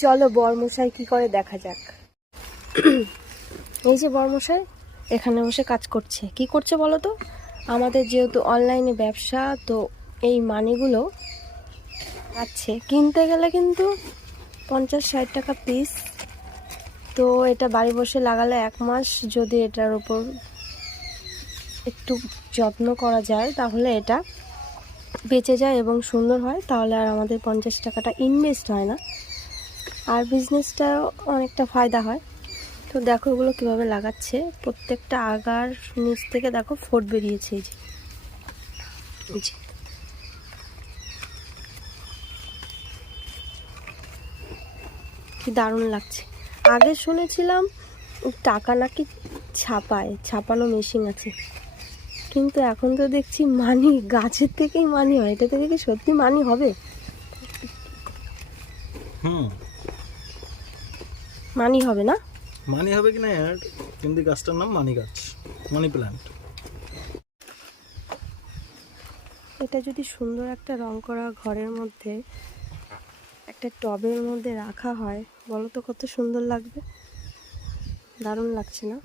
চলো বরমশাই কি করে দেখা যাক। এই যে বরমশাই এখানে বসে কাজ করছে। কি করছে বলো তো? আমাদের যেহেতু অনলাইনে ব্যবসা, তো এই মানিগুলো আছে কিনতে গেলে কিন্তু 50-60 টাকা পিস। তো এটা বাড়ি বসে লাগালে 1 মাস যদি এটার উপর একটু যত্ন করা যায় তাহলে এটা বেঁচে যায় এবং সুন্দর হয়, তাহলে আর আমাদের 50 টাকাটা ইনভেস্ট হয় না, আর বিজনেসটাও অনেকটা ফায়দা হয়। তো দেখো এগুলো কীভাবে লাগাচ্ছে, প্রত্যেকটা আগার নিচ থেকে দেখো ফোট বেরিয়েছে। এই যে কি দারুণ লাগছে। আগে শুনেছিলাম টাকা নাকি ছাপানো মেশিন আছে, কিন্তু এখন তো দেখছি মানি গাছের থেকেই মানি হয়। এটা থেকে কি সত্যি মানি হবে? মানি হবে না? মানি হবে কি না কিন্তু গাছটার নাম মানি গাছ, মানি প্ল্যান্ট। এটা যদি সুন্দর একটা রং করা ঘরের মধ্যে একটা টবের মধ্যে রাখা হয়, বলো তো কত সুন্দর লাগবে। দারুণ লাগছে না?